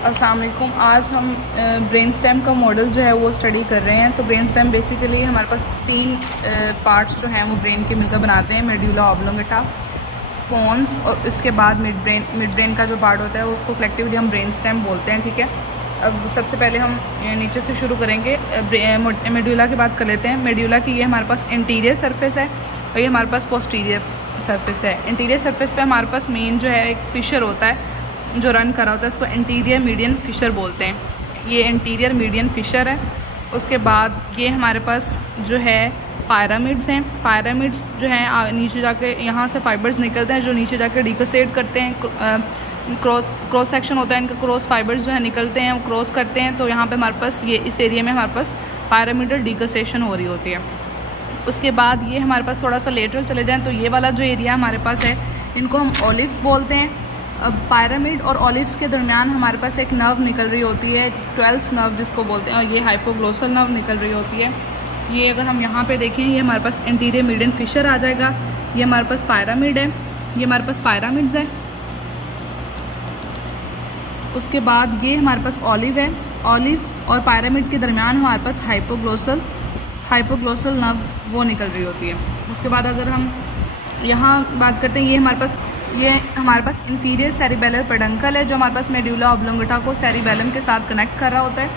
अस्सलाम वालेकुम। आज हम ब्रेन स्टेम का मॉडल जो है वो स्टडी कर रहे हैं। तो ब्रेन स्टेम बेसिकली हमारे पास तीन पार्ट्स जो हैं वो ब्रेन के मिलकर बनाते हैं, मेडुला ऑब्लोंगेटा, पोन्स और इसके बाद मिड ब्रेन का जो पार्ट होता है उसको कलेक्टिवली हम ब्रेन स्टेम बोलते हैं। ठीक है, अब सबसे पहले हम नीचे से शुरू करेंगे। मेडुला की बात कर लेते हैं। मेडुला की ये हमारे पास इंटीरियर सरफेस है और ये हमारे पास पोस्टीरियर सरफेस है। इंटीरियर सरफेस पे हमारे पास मेन जो है एक फिशर होता है जो रन कर रहा होता है, उसको इंटीरियर मीडियन फिशर बोलते हैं। ये इंटीरियर मीडियन फिशर है। उसके बाद ये हमारे पास जो है पायरामिड्स हैं। पायरामिड्स जो हैं नीचे जाके यहाँ से फाइबर्स निकलते हैं जो नीचे जाके डिकोसेट करते हैं। क्रॉस सेक्शन होता है इनका, क्रॉस फाइबर्स जो है निकलते हैं, वो क्रॉस करते हैं। तो यहाँ पे हमारे पास ये इस एरिया में हमारे पास पायरामिडल डिकोसेशन हो रही होती है। उसके बाद ये हमारे पास थोड़ा सा लेटरल चले जाएँ तो ये वाला जो एरिया हमारे पास है इनको हम ओलिव्स बोलते हैं। अब पायरामिड और ओलिव्स के दरमियान हमारे पास एक नर्व निकल रही होती है, 12th नर्व जिसको बोलते हैं, और ये हाइपोग्लोसल नर्व निकल रही होती है। ये अगर हम यहाँ पे देखें ये हमारे पास इंटीरियर मीडियन फिशर आ जाएगा। ये हमारे पास पायरामिड है, ये हमारे पास पायरामिड्स है। उसके बाद ये हमारे पास ऑलिव है। ऑलिव और पायरामिड के दरमियान हमारे पास हाइपोग्लोसल नर्व वो निकल रही होती है। उसके बाद अगर हम यहाँ बात करते हैं ये हमारे पास इंफीरियर सेरिबेलर पेडंकल है जो हमारे पास मेडुला ऑब्लोंगेटा को सेरिबेलम के साथ कनेक्ट कर रहा होता है।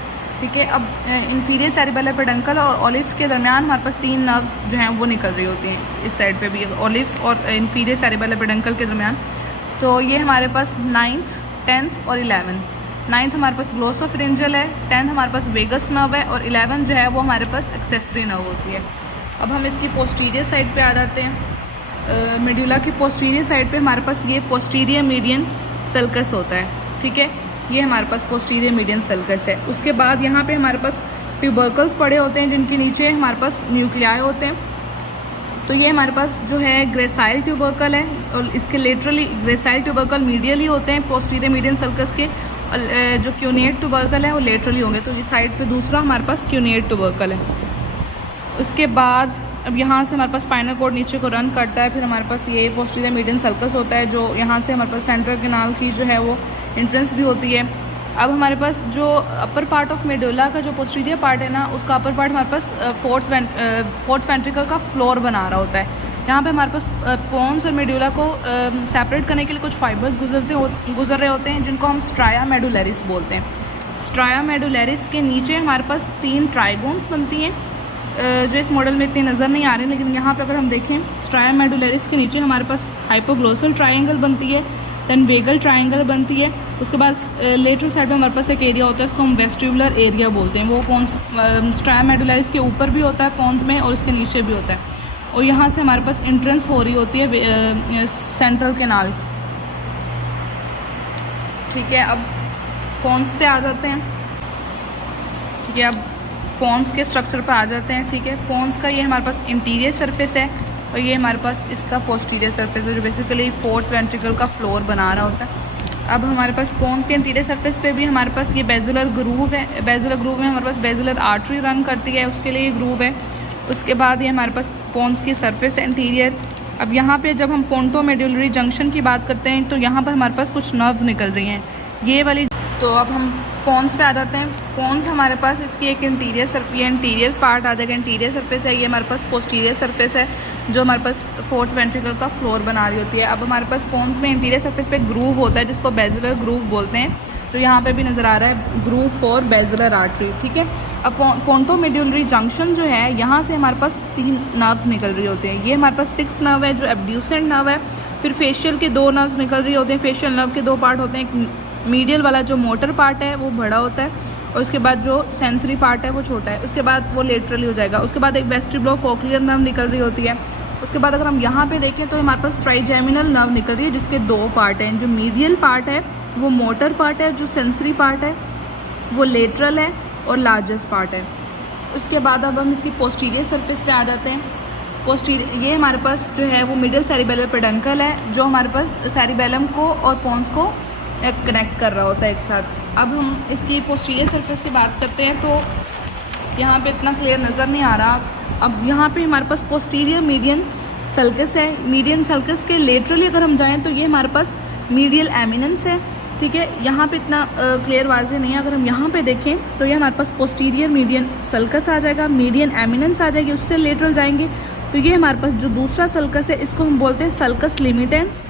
ठीक है, अब इंफीरियर सेरिबेलर पेडंकल और ओलिव्स के दरमियान हमारे पास तीन नर्व्स जो हैं वो निकल रही होती हैं। इस साइड पे भी ओलिव्स और इंफीरियर सेरिबेलर पेडंकल के दरमियान। तो ये हमारे पास 9th, 10th और 11th। 9th हमारे पास ग्लोसोफिरिंजियल है, 10th हमारे पास वेगस नर्व है और 11th जो है वो हमारे पास एक्सेसरी नर्व होती है। अब हम इसकी पोस्टीरियर साइड पे आ जाते हैं। मेडुला की पोस्टीरियर साइड पे हमारे पास ये पोस्टीरियर मीडियन सल्कस होता है। ठीक है, ये हमारे पास पोस्टीरियर मीडियन सल्कस है। उसके बाद यहाँ पे हमारे पास ट्यूबरकल्स पड़े होते हैं जिनके नीचे हमारे पास न्यूक्लियाई होते हैं। तो ये हमारे पास जो है ग्रेसाइल ट्यूबरकल है और इसके लेटरली ग्रेसाइल ट्यूबरकल मीडियली होते हैं पोस्टीरियर मीडियन सल्कस के, और जो क्यूनेट ट्यूबरकल है वो लेटरली होंगे। तो ये साइड पे दूसरा हमारे पास क्यूनेट ट्यूबरकल है। उसके बाद अब यहाँ से हमारे पास स्पाइनल कॉर्ड नीचे को रन करता है, फिर हमारे पास ये पोस्टीरियर मीडियन सल्कस होता है जो यहाँ से हमारे पास सेंट्रल कैनाल की जो है वो एंट्रेंस भी होती है। अब हमारे पास जो अपर पार्ट ऑफ मेडुला का जो पोस्टीरियर पार्ट है ना, उसका अपर पार्ट हमारे पास फोर्थ वेंट्रिकल का फ्लोर बना रहा होता है। यहाँ पे हमारे पास पोन्स और मेडुला को सेपरेट करने के लिए कुछ फाइबर्स गुजर रहे होते हैं जिनको हम स्ट्राया मेडुलरिस बोलते हैं। स्ट्राया मेडुलरिस के नीचे हमारे पास 3 ट्राइगोन्स बनती हैं जो इस मॉडल में इतनी नज़र नहीं आ रही, लेकिन यहाँ पे अगर हम देखें स्ट्राया मेडुलरिस के नीचे हमारे पास हाइपोग्लोसल ट्रायंगल बनती है, देन वेगल ट्रायंगल बनती है। उसके बाद लेटरल साइड पे हमारे पास एक एरिया होता है उसको हम वेस्टिबुलर एरिया बोलते हैं। वो पोन्स स्ट्राया मेडुलरिस के ऊपर भी होता है पोन्स में और उसके नीचे भी होता है। और यहाँ से हमारे पास एंट्रेंस हो रही होती है सेंट्रल कैनाल की। ठीक है, अब पोन्स पे आ जाते हैं। ठीक है, अब पोन्स के स्ट्रक्चर पर आ जाते हैं। ठीक है, पोन्स का ये हमारे पास इंटीरियर सरफेस है और ये हमारे पास इसका पोस्टीरियर सरफेस है जो बेसिकली फोर्थ वेंट्रिकल का फ्लोर बना रहा होता है। अब हमारे पास पोन्स के इंटीरियर सरफेस पे भी हमारे पास ये बेजुलर ग्रूव है। बेजुलर ग्रूव में हमारे पास बेजुलर आर्टरी रन करती है, उसके लिए ये ग्रूव है। उसके बाद ये हमारे पास पोन्स की सरफेस है इंटीरियर। अब यहाँ पर जब हम पोंटो मेडुलरी जंक्शन की बात करते हैं तो यहाँ पर हमारे पास कुछ नर्व्स निकल रही हैं ये वाली। तो अब हम पोन्स पे आ जाते हैं। पोन्स हमारे पास इसकी एक इंटीरियर पार्ट आ जाएगा, इंटीरियर सरफेस है। ये हमारे पास पोस्टीरियर सरफेस है जो हमारे पास फोर्थ वेंट्रिकल का फ्लोर बना रही होती है। अब हमारे पास पोन्स में इंटीरियर सरफेस पे ग्रूव होता है जिसको बेजुलर ग्रूव बोलते हैं। तो यहाँ पे भी नज़र आ रहा है ग्रूव फॉर बेजुलर आर्टरी। ठीक है, अब पोंटो मेडुलरी जंक्शन जो है यहाँ से हमारे पास 3 नर्व्स निकल रही होते हैं। ये हमारे पास 6 नर्व है जो एब्ड्यूसेंट नर्व है। फिर फेशियल के 2 नर्व्स निकल रही होते हैं। फेशियल नर्व के 2 पार्ट होते हैं, एक मीडियल वाला जो मोटर पार्ट है वो बड़ा होता है और उसके बाद जो सेंसरी पार्ट है वो छोटा है। उसके बाद वो लेटरली हो जाएगा। उसके बाद एक वेस्टिबुलो कोक्लियर नर्व निकल रही होती है। उसके बाद अगर हम यहाँ पे देखें तो हमारे पास ट्राइजेमिनल नर्व निकल रही है जिसके 2 पार्ट हैं। जो मीडियल पार्ट है वो मोटर पार्ट है, जो सेंसरी पार्ट है वो लेटरल है और लार्जेस्ट पार्ट है। उसके बाद अब हम इसकी पोस्टीरियर सरफेस पे आ जाते हैं। ये हमारे पास जो है वो मिडिल सेरिबेलर पेडंकल है जो हमारे पास सेरिबेलम को और पोन्स को कनेक्ट कर रहा होता है एक साथ। अब हम इसकी पोस्टीरियर सरफेस की बात करते हैं तो यहाँ पे इतना क्लियर नज़र नहीं आ रहा। अब यहाँ पे हमारे पास पोस्टीरियर मीडियन सल्कस है। मीडियन सल्कस के लेटरली अगर हम जाएँ तो ये हमारे पास मीडियल एमिनेंस है। ठीक है, यहाँ पे इतना क्लियर वाजे नहीं है। अगर हम यहाँ पे देखें तो ये हमारे पास पोस्टीरियर मीडियन सल्कस आ जाएगा, मीडियन एमिनेंस आ जाएगी, उससे लेटरल जाएंगे तो ये हमारे पास जो दूसरा सल्कस है इसको हम बोलते हैं सल्कस लिमिटेंस।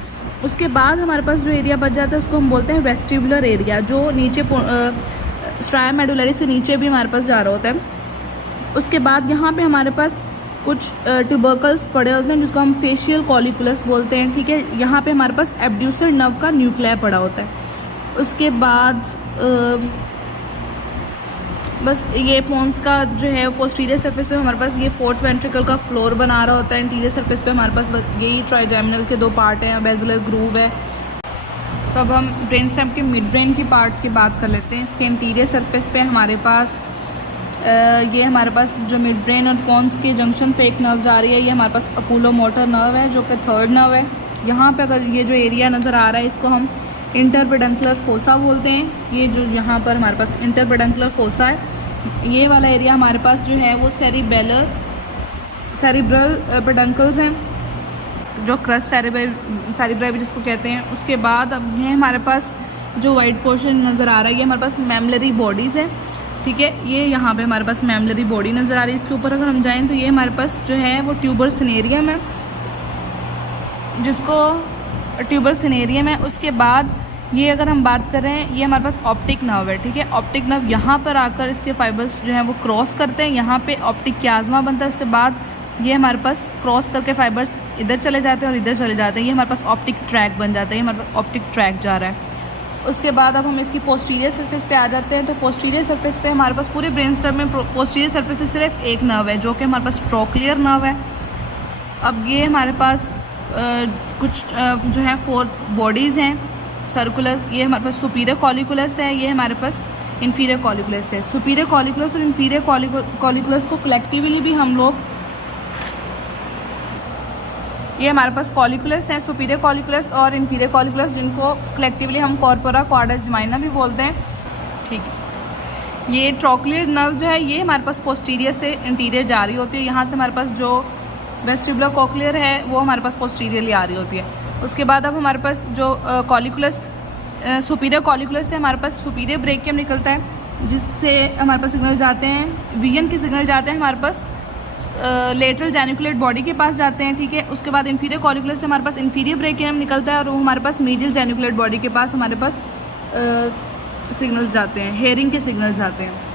उसके बाद हमारे पास जो एरिया बच जाता है उसको हम बोलते हैं वेस्टिबुलर एरिया, जो नीचे स्ट्राया मेडुलरी से नीचे भी हमारे पास जा रहा होता है। उसके बाद यहाँ पे हमारे पास कुछ ट्यूबरकल्स पड़े होते हैं जिसको हम फेशियल कॉलिकुलस बोलते हैं, ठीक है। यहाँ पे हमारे पास एब्ड्यूसर नर्व का न्यूक्लियर पड़ा होता है। उसके बाद बस ये पोन्स का जो है पोस्टीरियर सरफेस पे हमारे पास ये फोर्थ वेंट्रिकल का फ्लोर बना रहा होता है। इंटीरियर सरफेस पे हमारे पास यही ट्राइजेमिनल के 2 पार्ट हैं, बेजुलर ग्रूव है। तो अब हम ब्रेन स्टेम के मिड ब्रेन की पार्ट की बात कर लेते हैं। इसके इंटीरियर सरफेस पे हमारे पास ये हमारे पास जो मिड ब्रेन और पोन्स के जंक्शन पे एक नर्व जा रही है, ये हमारे पास अपोलो मोटर नर्व है जो कि 3rd नर्व है। यहाँ पे अगर ये जो एरिया नज़र आ रहा है इसको हम इंटरपेडंकुलर फोसा बोलते हैं। ये जो यहाँ पर हमारे पास इंटरपेडंकुलर फोसा है, ये वाला एरिया हमारे पास जो है वो सेरिब्रल पेडंकल्स हैं, जो क्रस सेरिब्राई जिसको कहते हैं। उसके बाद अब ये हमारे पास जो वाइट पोर्शन नज़र आ रहा है ये हमारे पास मैमलरी बॉडीज़ है, ठीक है। ये यहाँ पे हमारे पास मैमलरी बॉडी नज़र आ रही है। इसके ऊपर अगर हम जाएँ तो ये हमारे पास जो है वो ट्यूबर सिनेरियम है, जिसको ट्यूबर सिनेरियम है। उसके बाद ये अगर हम बात करें ये हमारे पास ऑप्टिक नर्व है, ठीक है। ऑप्टिक नर्व यहाँ पर आकर इसके फाइबर्स जो हैं वो क्रॉस करते हैं, यहाँ पे ऑप्टिक क्याज़्मा बनता है। उसके बाद ये हमारे पास क्रॉस करके फाइबर्स इधर चले जाते हैं और इधर चले जाते हैं, ये हमारे पास ऑप्टिक ट्रैक बन जाता है, ये हमारे पास ऑप्टिक ट्रैक जा रहा है। उसके बाद अब हम इसकी पोस्टीरियर सरफेस पे आ जाते हैं। तो पोस्टीरियर सरफेस पे हमारे पास पूरे ब्रेन स्टेम में पोस्टीरियर सरफेस पे सिर्फ एक नर्व है जो कि हमारे पास ट्रोक्लियर नर्व है। अब ये हमारे पास कुछ जो है 4 बॉडीज़ हैं सर्कुलर। ये हमारे पास सुपीरियर कॉलिकुलस है, ये हमारे पास इन्फीरियर कॉलिकुलस है। सुपीरियर कॉलिकुलस और इन्फीरियर कॉलिकुलस को कलेक्टिवली भी हम लोग, ये हमारे पास कॉलिकुलस है, सुपीरियर कॉलिकुलस और इन्फीरियर कॉलिकुलस, जिनको कलेक्टिवली हम कॉर्पोरा क्वाड्रस जमाइना भी बोलते हैं, ठीक है। ये ट्रोक्लियर नर्व जो है ये हमारे पास पोस्टीरियर से इंटीरियर जा रही होती है। यहाँ से हमारे पास जो वेस्टिबुलर कॉक्लियर है वो हमारे पास पोस्टीरियरली आ रही होती है। उसके बाद अब हमारे पास जो कॉलिकुलस सुपीरियर कॉलिकुलस से हमारे पास सुपीरियर ब्रेकियम निकलता है, जिससे हमारे पास सिग्नल जाते हैं, विजन के सिग्नल जाते हैं हमारे पास लेटरल जेनिकुलेट बॉडी के पास जाते हैं, ठीक है। उसके बाद इन्फीरियर कॉलिकुलस से हमारे पास इन्फीरियर ब्रेकियम निकलता है और वो हमारे पास मीडियल जेनिकुलेट बॉडी के पास हमारे पास सिग्नल्स जाते हैं, हेयरिंग के सिग्नल्स जाते हैं।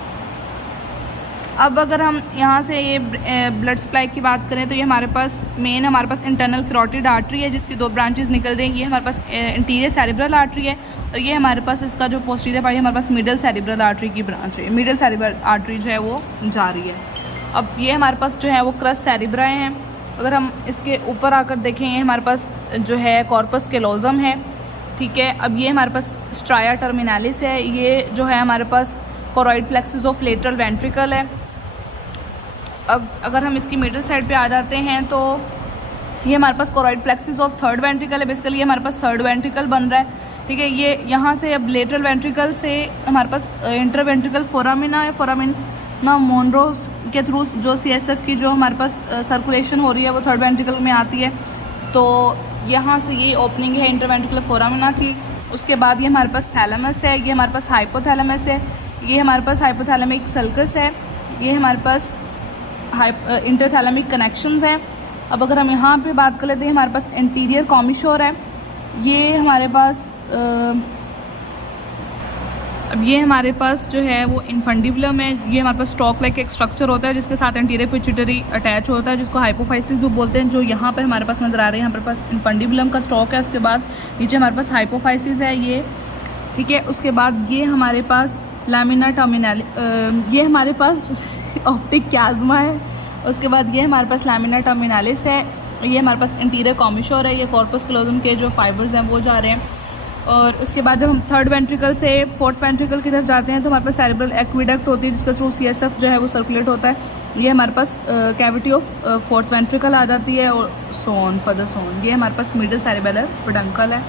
अब अगर हम यहाँ से ये ब्लड सप्लाई की बात करें तो ये हमारे पास मेन हमारे पास इंटरनल कैरोटिड आर्टरी है जिसकी 2 ब्रांचेस निकल रही हैं। ये हमारे पास इंटीरियर सेरिब्रल आर्टरी है और ये हमारे पास इसका जो पोस्टीरियर पार्ट है हमारे पास मिडल सेरिब्रल आर्टरी की ब्रांच है, मिडल सेरिब्रल आर्टरी जो है वो जा रही है। अब ये हमारे पास जो है वो क्रस सेरिब्राए हैं। अगर हम इसके ऊपर आकर देखें ये हमारे पास जो है कॉर्पस कैलोजम है, ठीक है। अब ये हमारे पास स्ट्राया टर्मिनालिस है, ये जो है हमारे पास choroid plexus of lateral ventricle है। अब अगर हम इसकी मिडिल साइड पे आ जाते हैं तो ये हमारे पास choroid plexus of 3rd ventricle है। बेसिकली ये हमारे पास 3rd वेंट्रिकल बन रहा है, ठीक है। ये यहाँ से अब लेटरल वेंट्रिकल से हमारे पास इंटर वेंट्रिकल फोरामिना है, फोरामिना मोनरोज के थ्रू जो CSF की जो हमारे पास सर्कुलेशन हो रही है वो 3rd वेंट्रिकल में आती है। तो यहाँ से ये ओपनिंग है इंटरवेंट्रिकुलर फोरामिना की। उसके बाद ये हमारे पास थैलेमस है, ये हमारे पास हाइपोथैलेमस है, ये हमारे पास हाइपोथैलेमिक सल्कस है, ये हमारे पास इंटरथैलेमिक कनेक्शंस हैं। अब अगर हम यहाँ पे बात कर लेते हैं हमारे पास इंटीरियर कॉमिशोर है, ये हमारे पास अब ये हमारे पास जो है वो इनफंडिबुलम है। ये हमारे पास स्टॉक लाइक एक स्ट्रक्चर होता है जिसके साथ एंटीरियर पिट्यूटरी अटैच होता है जिसको हाइपोफाइसिस भी बोलते हैं, जो यहाँ पे हमारे पास नज़र आ रही है। हमारे पास इनफंडिबुलम का स्टॉक है, उसके बाद नीचे हमारे पास हाइपोफाइसिस है ये, ठीक है। उसके बाद ये हमारे पास लैमिना टर्मिनाल, ये हमारे पास ऑप्टिक क्याज़्मा है। उसके बाद ये हमारे पास लैमिना टर्मिनालिस है, ये हमारे पास इंटीरियर कॉमिशोर है, ये कॉर्पस कैलोजम के जो फाइबर्स हैं वो जा रहे हैं। और उसके बाद जब हम 3rd वेंट्रिकल से 4th वेंट्रिकल की तरफ जाते हैं तो हमारे पास सेरेब्रल एक्विडक्ट होती है जिसके थ्रू CSF जो है वो सर्कुलेट होता है। ये हमारे पास कैविटी ऑफ 4th वेंट्रिकल आ जाती है और सोन फर्दर सोन। ये हमारे पास मिडल सेरेबेलर पेडंकल है।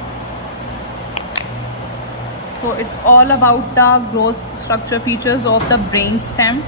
So it's all about the growth structure features of the brain stem.